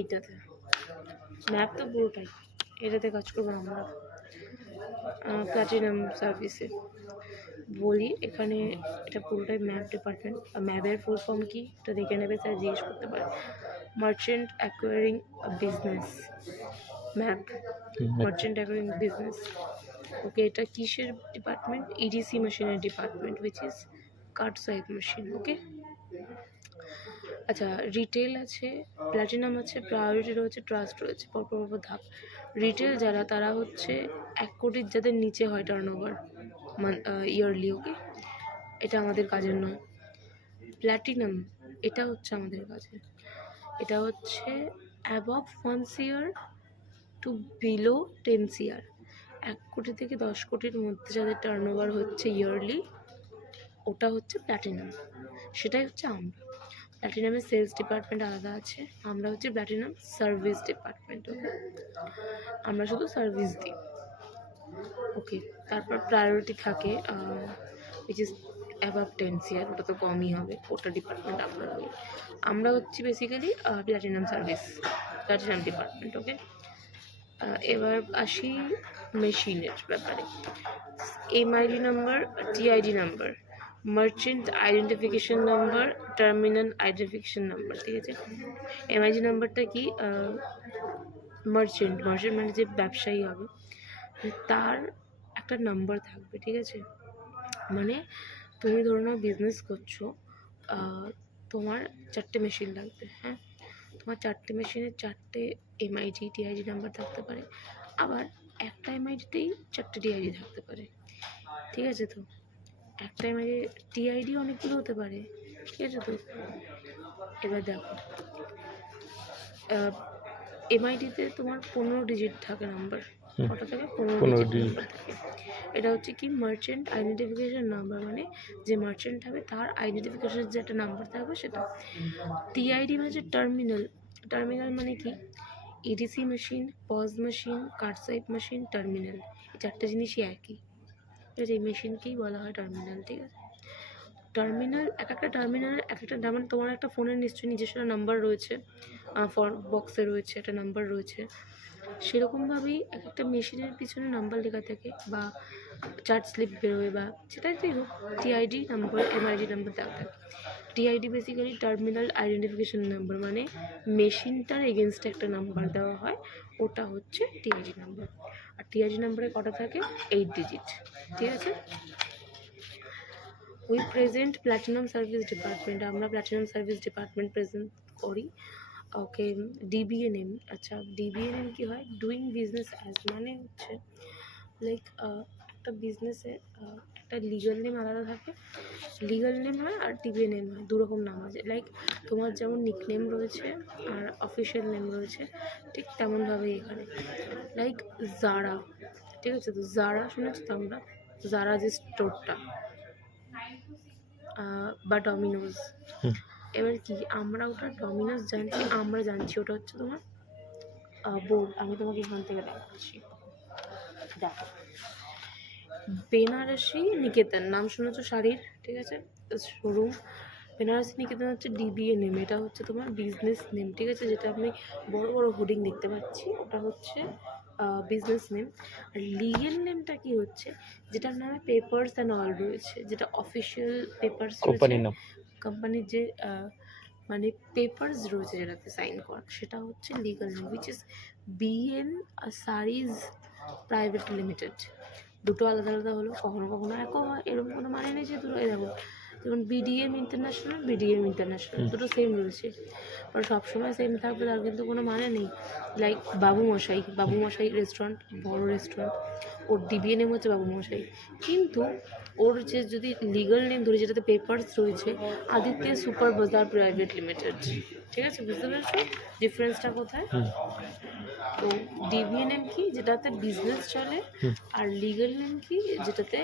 এইটাতে ম্যাপ তো পুরোটাই এটাতে কাজ করবো আমরা প্ল্যাটিনাম সার্ভিসে। বলি এখানে এটা পুরোটাই ম্যাপ ডিপার্টমেন্ট। ম্যাপের ফুল ফর্ম কি এটা দেখে নেবে, স্যার জিজ্ঞেস করতে পারে। Merchant acquiring business map, merchant acquiring business. Okay, এটা কিসের ডিপার্টমেন্ট? ইডিসি মেশিনের department, which is card swipe machine. Okay, আচ্ছা রিটেল আছে, প্ল্যাটিনাম আছে, প্রায়োরিটি রয়েছে, ট্রাস্ট রয়েছে, পরপর ধাপ। রিটেল যারা তারা হচ্ছে 1 কোটির যাদের নিচে হয় টার্ন ওভার ইয়ারলি। ওকে, এটা আমাদের কাজের নয়। প্ল্যাটিনাম এটা হচ্ছে আমাদের কাজের, এটা হচ্ছে above 1 CR to below 10 CR। 1 কোটি থেকে 10 কোটির মধ্যে যাদের টার্ন ওভার হচ্ছে ইয়ারলি, ওটা হচ্ছে প্ল্যাটিনাম, সেটাই হচ্ছে আমরা। প্ল্যাটিনামের সেলস ডিপার্টমেন্ট আলাদা আছে, আমরা হচ্ছে প্ল্যাটিনাম সার্ভিস ডিপার্টমেন্ট। ওকে, আমরা শুধু সার্ভিস দিই। ওকে, তারপর প্রায়োরিটি থাকে উইচ ইজ অ্যাবাভ 10 CR, ওটা তো কমই হবে, ওটা ডিপার্টমেন্ট আমরা নই। আমরা হচ্ছি basically platinum service, platinum department. Okay, এবার আসি মেশিনের ব্যাপারে। MID number, TID number, merchant identification number, terminal identification number. ঠিক আছে, এমআইডি নাম্বারটা কি? মার্চেন্ট মানে যে ব্যবসায়ী হবে তার একটা নাম্বার থাকবে। ঠিক আছে, মানে তুমি ধরো না বিজনেস করছো, তোমার 4টে মেশিন লাগবে। হ্যাঁ, তোমার 4টে মেশিনের 4টে এমআইডি টিআইডি নাম্বার থাকতে পারে, আবার একটা এমআইডিতেই 4টে টিআইডি থাকতে পারে। ঠিক আছে, তো একটা এমআইডি টিআইডি অনেকগুলো হতে পারে। ঠিক আছে, তো এবার দেখো এমআইডিতে তোমার 15 ডিজিট থাকে নাম্বার। কটা থাকে? 15 ডিজিট থাকে। এটা হচ্ছে কি মার্চেন্ট আইডেন্টিফিকেশন নাম্বার, মানে যে মার্চেন্ট হবে তার আইডেন্টিফিকেশনের যে একটা নাম্বার থাকবে সেটা। টিআইডি মানে যে টার্মিনাল মানে কি? EDC machine, pause machine, card swipe machine, terminal, এই 4টে জিনিসই একই। ঠিক আছে, এই মেশিনকেই বলা হয় টার্মিনাল। ঠিক আছে, টার্মিনাল এক একটা টার্মিনালের এক একটা, যেমন তোমার একটা ফোনের নিশ্চয়ই নিজস্ব নাম্বার রয়েছে, বক্সে রয়েছে একটা নাম্বার রয়েছে, সেরকমভাবেই এক একটা মেশিনের পিছনে নাম্বার লেখা থাকে বা চার্জ স্লিপ বেরোয় বা সেটাই হোক, টিআইডি নাম্বার এমআইডি নাম্বার দেওয়া থাকে। TID basically terminal identification number, মানে মেশিনটার এগেনস্টে একটা নাম্বার দেওয়া হয়, ওটা হচ্ছে টিআইডি নাম্বার। আর টিআইডি নাম্বারে কটা থাকে? 8 ডিজিট। ঠিক আছে, we present platinum service department, আমরা প্ল্যাটিনাম সার্ভিস ডিপার্টমেন্ট প্রেজেন্ট করি। ওকে, ডিবিএনএম। আচ্ছা, ডিবিএনএম কী হয়? ডুইং বিজনেস অ্যাজ, মানে হচ্ছে লাইক একটা বিজনেসে একটা লিগাল নেম আলাদা থাকে, লিগাল নেম হয় আর ডিবিএনএম হয়, দুরকম নাম আছে। লাইক তোমার যেমন নিকনেম রয়েছে আর অফিসিয়াল নেম রয়েছে, ঠিক তেমনভাবেই এখানে। লাইক জারা, ঠিক আছে, তো জারা শুনেছি তো আমরা, জারা যে স্টোরটা, বা ডমিনোজ। এবার কি আমরা ওটা ডমিনোজ জানছি, আমরা জানছি ওটা হচ্ছে তোমার বোর্ড। আমি তোমাকে এখান থেকে দেখাচ্ছি, দেখো বেনারসি নিকেতন, নাম শুনেছো শাড়ির? ঠিক আছে, শোরুম বেনারসি নিকেতন হচ্ছে ডিবিএনএম, এটা হচ্ছে তোমার বিজনেস নেম। ঠিক আছে, যেটা আমি বড় বড় হোর্ডিং দেখতে পাচ্ছি ওটা হচ্ছে বিজনেস নেম। আর লিগেল নেমটা কি হচ্ছে? যেটার নামে পেপারস অ্যান্ড অল রয়েছে, যেটা অফিসিয়াল পেপারস রয়েছে, কোম্পানির যে মানে পেপারস রয়েছে যেটাতে সাইন করা, সেটা হচ্ছে legal name, which is BN সারিজ প্রাইভেট লিমিটেড। দুটো আলাদা আলাদা হলো, কখনো কখনো একও হয়, এরকম কোনো মানে নেই যে দুটো। দেখো যেমন বিডিএম ইন্টারন্যাশনাল দুটো সেম রয়েছে, বাট সবসময় সেম থাকবে তার কিন্তু কোনো মানে নেই। লাইক বাবু মশাই রেস্টুরেন্ট, বড় রেস্টুরেন্ট, ওর ডিবিএনএম হচ্ছে বাবু মশাই, কিন্তু ওর যে যদি লিগাল নেম ধরে যেটাতে পেপারস রয়েছে আদিত্য সুপার বাজার প্রাইভেট লিমিটেড। ঠিক আছে, বুঝতে পেরেছো ডিফারেন্সটা কোথায়? তো ডিবিএনএম কি? যেটাতে বিজনেস চলে, আর লিগাল নেম কি? যেটাতে